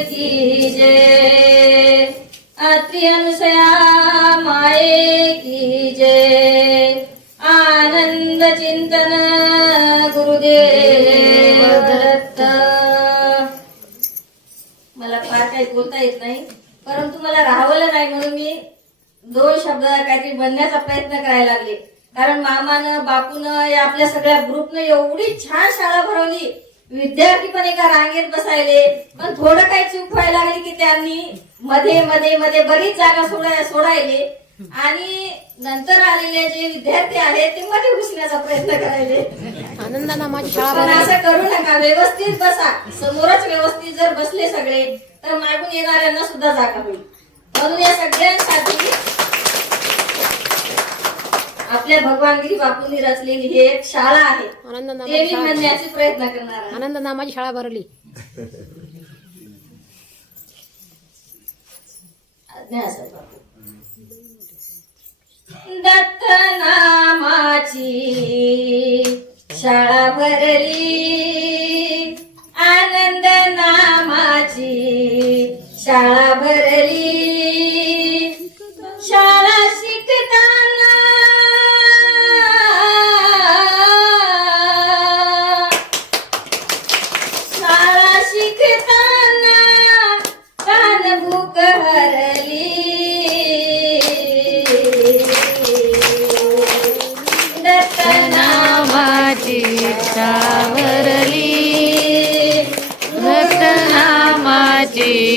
કી જય અત્રિ त्यांनी मध्ये मध्ये मध्ये बरीच जागा सोडाय सोडायले. आणि नंतर आलेले जे विद्यार्थी आहेत ते मध्ये घुसण्याचा प्रयत्न करायले. पण असं करू नका व्यवस्थित बसा. समोरच व्यवस्थित जर बसले सगळे तर मागून येणाऱ्यांना सुद्धा जागा होईल. म्हणून या सगळ्यांसाठी आपल्या भगवानगिरी बापूंनी रचलेली ही एक शाळा आहे. ते मी म्हणण्याचे प्रयत्न करणार आहे. आनंदानं माझी शाळा भरली आज्ञा असेल बापू. दत्त नामाची शाळा भरली. आनंद नामाची शाळा भरली.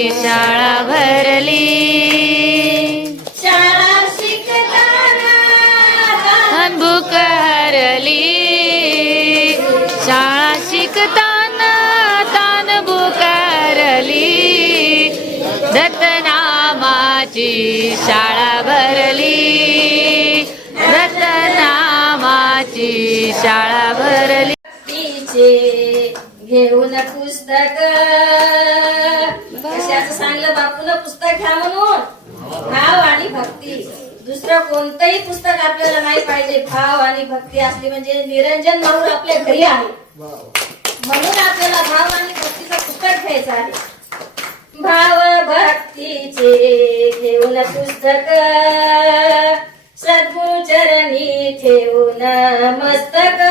शाळा भरली. शाळा शिकताना अनभुक हरली. शाळा शिकताना तान बुकारली दत्त नामाची शाळा भरली. दत्त नामाची शाळा भरली. घेऊन पुस्तक कशाचं सांगलं बापून पुस्तक घ्या म्हणून भाव आणि भक्ती दुसरं कोणतंही पुस्तक आपल्याला नाही पाहिजे भाव आणि भक्ती असली म्हणजे निरंजन माऊर आपल्या घरी आहे म्हणून आपल्याला भाव आणि भक्तीचं पुस्तक घ्यायचं आहे. भाव भक्तीचे घेऊन पुस्तक सद्गुरु चरणी ठेवून मस्तक.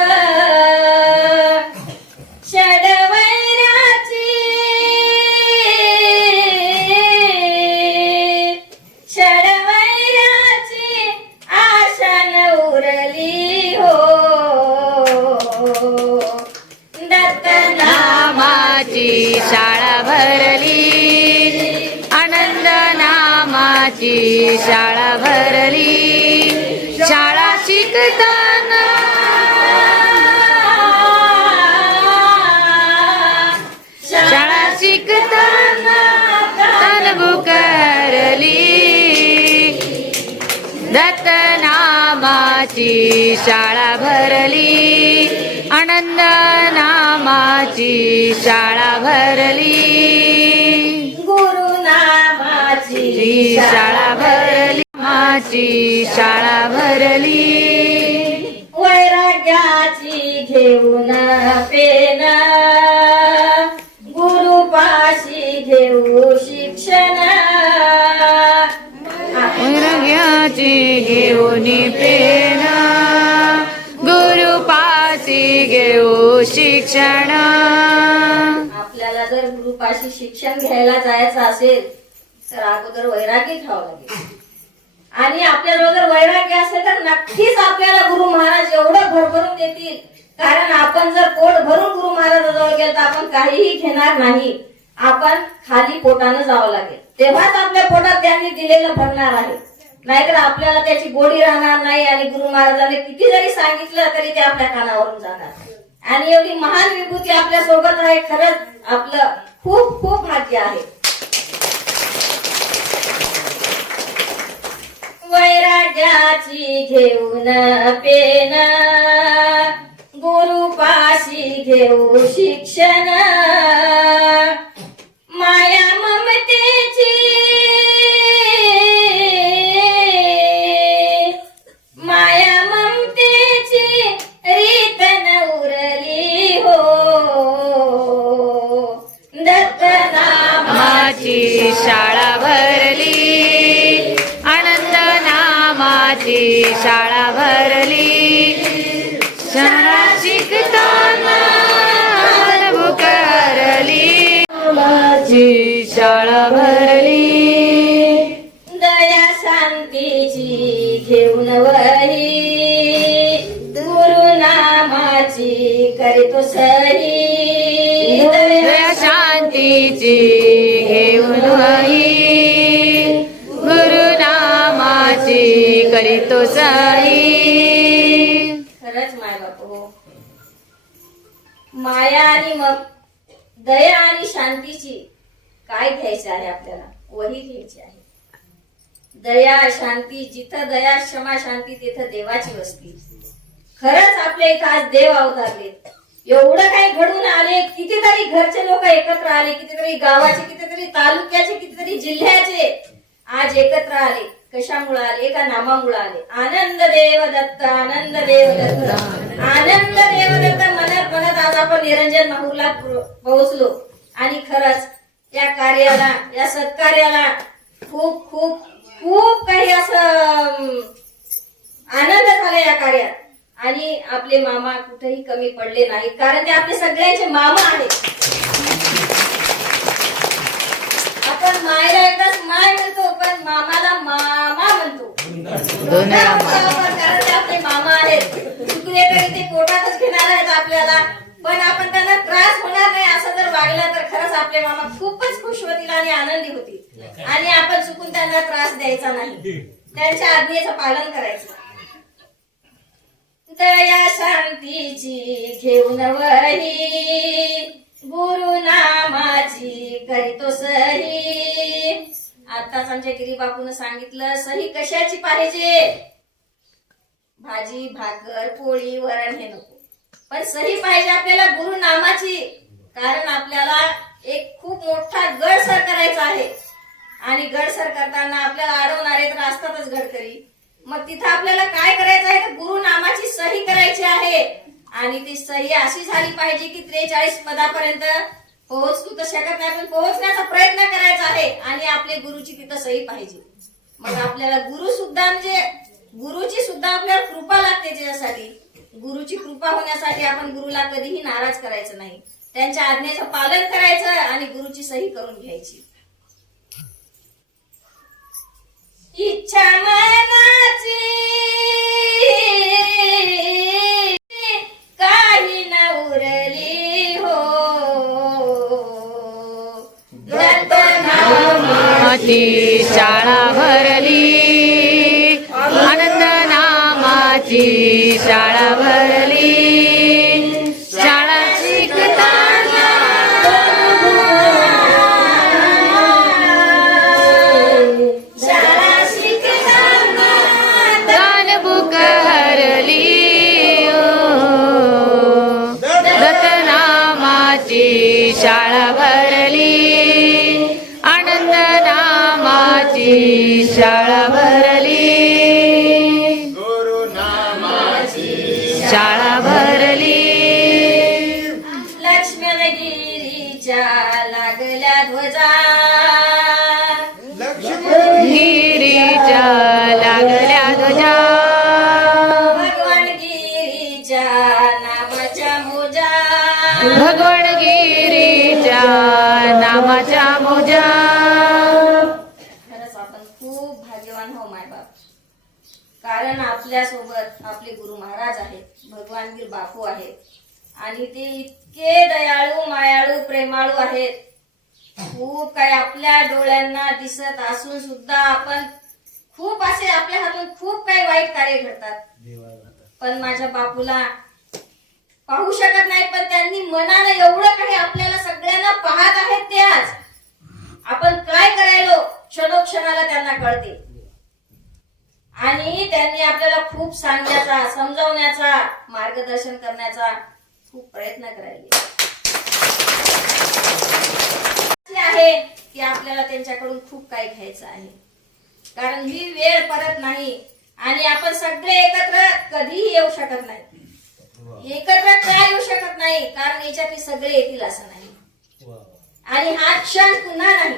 शाळा भरली. शाळा शिकताना शाळा शिकताना तन करली. दत्तनामाची शाळा भरली. आनंद नामाची शाळा भरली. ची शाळा भरली. माची शाळा भरली. वैराग्याची घेऊन पेन. गुरुपाशी घेऊ शिक्षण. वैराग्याची घेऊन पेना. गुरुपासी घेऊ शिक्षण. आपल्याला जर गुरुपाशी शिक्षण घ्यायला जायचं असेल तर अगोदर वैरागी ठेवावं लागेल. आणि आपल्या जर वैराग्य असेल तर नक्कीच आपल्याला गुरु महाराज एवढं भरभरून देतील. कारण आपण जर पोट भरून गुरु महाराजाजवळ गेलो तर आपण काहीही घेणार नाही. आपण खाली पोटानं जावं लागेल. तेव्हाच आपल्या पोटात त्यांनी दिलेलं भरणार आहे. नाहीतर आपल्याला त्याची गोडी राहणार नाही आणि गुरु महाराजांनी किती जरी सांगितलं तरी ते आपल्या कानावरून जाणार. आणि एवढी महान विभूती आपल्यासोबत आहे. खरंच आपलं खूप खूप भाग्य आहे. वैराग्याची घेऊन पेन. गुरुपाशी घेऊ शिक्षण. नामाची घ्यायचं आहे आपल्याला. वही घ्यायची आहे. दया शांती जिथं दया क्षमा शांती तिथं देवाची वस्ती. खरंच आपल्या इथं आज देव अवतारले. एवढं काही घडून आले कितीतरी घरचे लोक एकत्र आले कितीतरी गावाचे कितीतरी तालुक्याचे कितीतरी जिल्ह्याचे आज एकत्र आले. कशामुळे आले? एका नामामुळे आले. आनंद देव दत्त आनंद देव दत्त. आनंद देव दत्त म्हणत म्हणत आज आपण निरंजन माहूरला पोहोचलो. आणि खरंच या कार्याला या सत्कार्याला खूप खूप खूप काही असं आनंद झाला या कार्यात. आणि आपले मामा कुठेही कमी पडले नाहीत कारण ते आपले सगळ्यांचे मामा आहेत. आपण मायला एकदाच माय म्हणतो पण मामाला मामा म्हणतो. कारण ते आपले मामा आहेत. चुकले तरी ते पोटातच घेणार आहेत आपल्याला. पण आपण त्यांना त्रास होणार नाही असं जर वागलं तर खरंच आपले मामा खूपच खुश होतील आणि आनंदी होतील. आणि आपण चुकून त्यांना त्रास द्यायचा नाही. त्यांच्या आज्ञेचं पालन करायचं. दया शांतीची घेऊन वही गुरु नामाची करीतो सही. आताच आमच्या गिरी बापून सांगितलं सही कशाची पाहिजे? भाजी भाकर पोळी वरण हे नको. पण सही पाहिजे आपल्याला गुरु नामाची कारण आपल्याला एक खूप मोठा गड सर करायचा आहे. आणि गड सर करताना आपल्याला अडवणारे तर असतातच गडकरी मग तिथं आपल्याला काय करायचं आहे? तर गुरु नामाची सही करायची आहे. आणि ती सही अशी झाली पाहिजे की त्रेचाळीस पदापर्यंत पोहोचू तर शकत नाही पण पोहोचण्याचा प्रयत्न करायचा आहे. आणि आपले गुरुची तिथं सही पाहिजे. मग आपल्याला गुरु सुद्धा म्हणजे गुरुची सुद्धा आपल्याला कृपा लागते त्याच्यासाठी. गुरुची कृपा होण्यासाठी आपण गुरुला कधीही नाराज करायचं नाही. त्यांच्या आज्ञेचं पालन करायचं आणि गुरुची सही करून घ्यायची. इच्छा मनाची काही न उरली हो. शाळा भरली. नामाची शाळा भरली शाळा शिकताना शाळा शिकताना दान बुक हरली ओ. शाळा भरली आनंद नामाची शाळा मोजा खरंच आपण खूप भाग्यवान हो मायबाप कारण आपल्यासोबत आपले गुरु महाराज आहेत भगवानगीर बापू आहेत. आणि ते इतके दयाळू मायाळू प्रेमाळू आहेत. खूप काही आपल्या डोळ्यांना दिसत असून सुद्धा आपण खूप असे आपल्या हातून खूप काही वाईट कार्य घडतात. पण माझ्या बापूला पाहू शकत नाही पण त्यांनी मनानं एवढं काही आपल्याला सगळ्यांना पाहत आहेत ते आज आपण काय करायलो क्षणोक्षणाला त्यांना कळते आणि त्यांनी आपल्याला खूप सांगण्याचा समजावण्याचा मार्गदर्शन करण्याचा खूप प्रयत्न करायले अशी आहे की आपल्याला त्यांच्याकडून खूप काही घ्यायचं आहे. कारण ही वेळ परत नाही आणि आपण सगळे एकत्र कधीही येऊ शकत नाही. एकत्र काय येऊ शकत नाही? कारण याच्यातले सगळे येतील असं नाही. आणि हा क्षण पुन्हा नाही.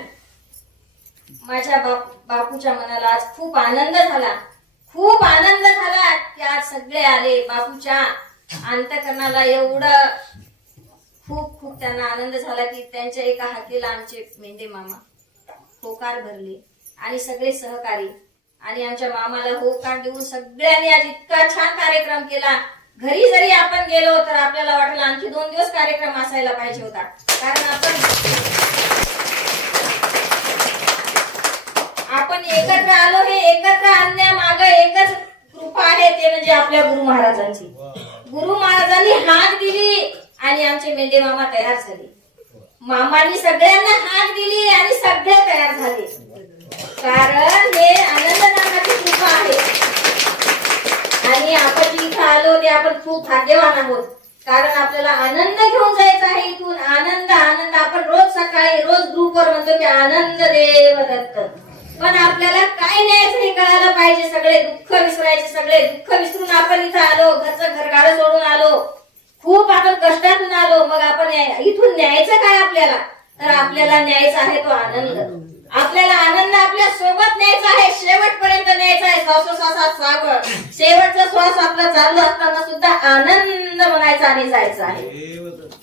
माझ्या बाप बापूच्या मनाला आज खूप आनंद झाला. खूप आनंद झाला की आज सगळे आले बापूच्या अंतकरणाला. एवढं खूप खूप त्यांना आनंद झाला की त्यांच्या एका हाकेला आमचे मेंढे मामा होकार भरले आणि सगळे सहकारी आणि आमच्या मामाला होकार देऊन सगळ्यांनी आज इतका छान कार्यक्रम केला. घरी जरी आपण गेलो तर आपल्याला वाटलं आणखी दोन दिवस कार्यक्रम असायला पाहिजे होता. कारण आपण एकत्र आलो हे एकत्र आणण्यामाग एकच कृपा आहे ते म्हणजे आपल्या गुरु महाराजांची. गुरु महाराजांनी हाक दिली आणि आमचे मेंढे मामा तयार झाले. मामांनी सगळ्यांना हाक दिली आणि सगळे तयार झाले. कारण हे आनंद नामाची कृपा आहे. आणि आपण इथं आलो ते आपण खूप भाग्यवान आहोत. कारण आपल्याला आनंद घेऊन जायचा आहे इथून. आनंद आनंद. आपण रोज सकाळी रोज ग्रुपवर म्हणतो की आनंद देव दत्त. पण आपल्याला काय न्यायचं हे कळायला पाहिजे. सगळे दुःख विसरायचे सगळे दुःख विसरून आपण इथं आलो घरचं घरगाडं सोडून आलो. खूप आपण कष्टातून आलो. मग आपण इथून न्यायचं काय आपल्याला? तर आपल्याला न्यायचा आहे तो आनंद. आपल्याला आनंद आपल्यासोबत न्यायचा आहे. शेवटपर्यंत न्यायचा आहे. श्वासोश्वासात सावळ. शेवटचा श्वास आपला चालू असताना सुद्धा आनंद म्हणायचा आणि जायचा आहे.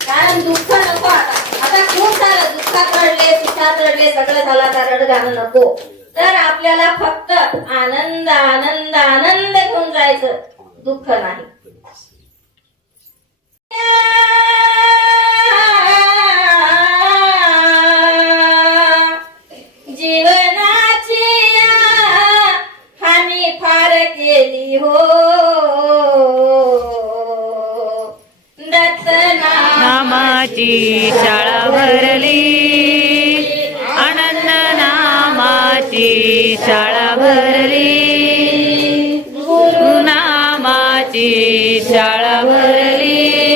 कारण दुःख नको आता. आता खूप झालं दुःखात रडले सुखात रडले सगळं झालं आता रडगाणं नको. तर आपल्याला फक्त आनंद आनंद आनंद घेऊन जायचं. दुःख नाही. जीवनाची फार हो. शाळा नामाची शाळा भरली गुरुनामाची शाळा भरली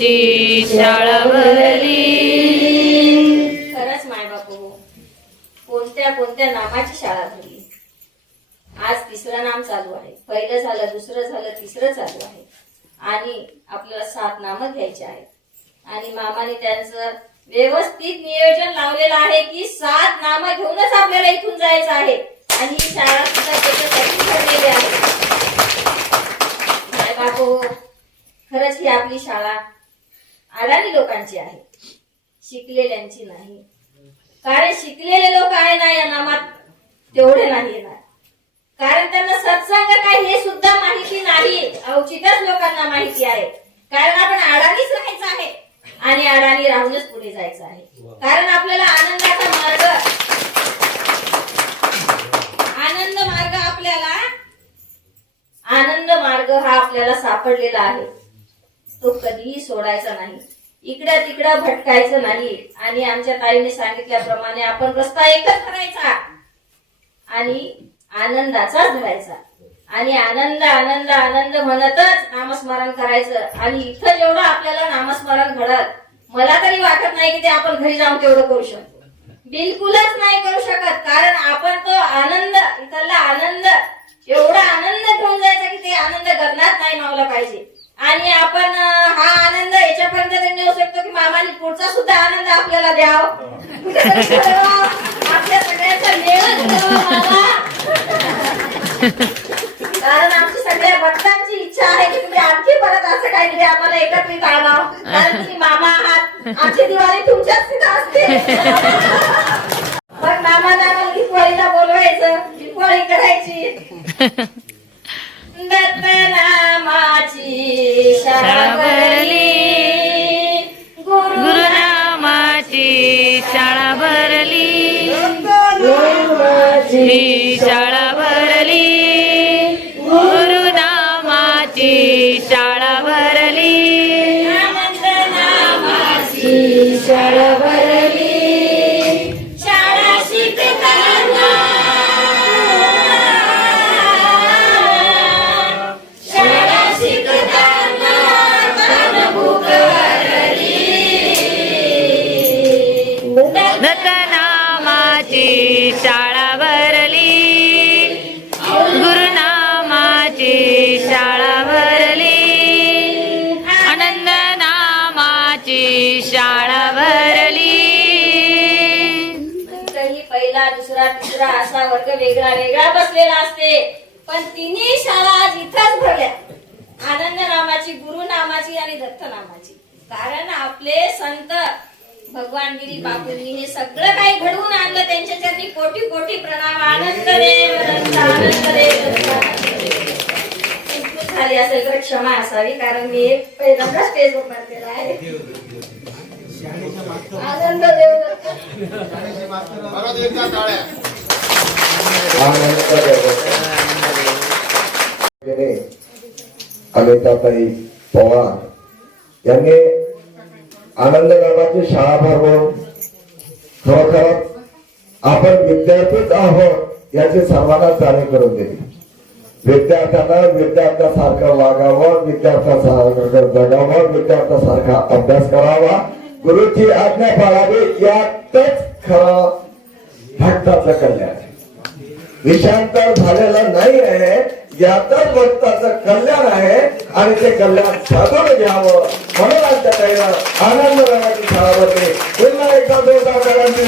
नामाची शाळा भरली. खरंच मायबापू कोणत्या कोणत्या नामाची शाळा भरली? आज तिसरं नाम चालू आहे. पहिलं झालं दुसरं झालं तिसरं चालू आहे. आणि आपल्याला सात नामं घ्यायची आहेत. आणि मामाने त्यांचं व्यवस्थित नियोजन लावलेलं आहे की सात नामं घेऊनच आपल्याला इथून जायचं आहे. आणि ही शाळा सुद्धा त्याच्यासाठी ठरलेली आहे. बापू खरंच ही आपली शाळा अडाणी लोकांची आहे. शिकलेल्यांची नाही. कारण शिकलेले लोक आहे ना या नामात तेवढे नाही येणार. कारण त्यांना सत्संग काय हे सुद्धा माहिती नाही. अवचितच लोकांना माहिती आहे. कारण आपण अडाणीच राहायचं आहे. आणि अडाणी राहूनच पुढे जायचं आहे. कारण आपल्याला आनंदाचा मार्ग आनंद मार्ग आपल्याला आनंद मार्ग हा आपल्याला सापडलेला आहे. तो कधीही सोडायचा नाही. इकडं तिकडं भटकायचं नाही. आणि आमच्या ताईने सांगितल्याप्रमाणे आपण रस्ता एकच करायचा. आणि आनंदाचाच धरायचा. आणि आनंद आनंद आनंद म्हणतच नामस्मरण करायचं. आणि इथं जेवढं आपल्याला नामस्मरण घडत मला तरी वाटत नाही की ते आपण घरी जाऊन तेवढं करू शकतो. बिलकुलच नाही करू शकत. कारण आपण तो आनंद इथला आनंद एवढा आनंद घेऊन जायचा की ते आनंद गगनात नाही मावला पाहिजे. आणि आपण हा आनंद याच्यापर्यंत तरी नेऊ शकतो की मामाने पुढचा सुद्धा आनंद आपल्याला द्याव. आपल्या सगळ्यांचा मामा. कारण आमची सगळ्या भक्तांची इच्छा आहे की तुम्ही आणखी परत असं काहीतरी आम्हाला एकत्रित आणावं. कारण तुम्ही मामा आहात. आमची दिवाळी तुमच्याच तिथं असते. मग मामाला आम्हाला दिवाळीला बोलवायचं दिवाळी करायची. दत्त नामाची शाळा गुरुनामाची शाळा भरली ही शाळा वेगळा वेगळा बसलेला असते. पण तिन्ही शाळा आज इथंच भरल्या. आनंद नामाची गुरु नामाची आणि दत्त नामाची. कारण आपले संत भगवान गिरी बापूंनी हे सगळं काही घडवून आणलं. त्यांच्या चरणी कोटी कोटी प्रणाम. आनंद रे आनंद रे झाली असेल तर क्षमा असावी कारण मी एक पहिल्यांदा स्टेजवर बसलेला आहे. आनंद देव अमिताताई पवार यांनी आनंद नामाची शाळा भरवून खरोखर आपण विद्यार्थीच आहोत याची सर्वांना जाणीव करून दिली विद्यार्थ्यांना विद्यार्थ्यासारखं वागावं विद्यार्थ्यासारखं जगावं विद्यार्थ्यासारखा अभ्यास करावा गुरुची आज्ञा पाळावी यातच खरं भक्ताचं कल्याण आहे विषांतर झालेला नाही आहे यातच भक्ताचं कल्याण आहे आणि ते कल्याण साधून घ्यावं. म्हणून आजच्या काही आनंद राहण्याची शाळा पुन्हा एकदा जोरदार करांची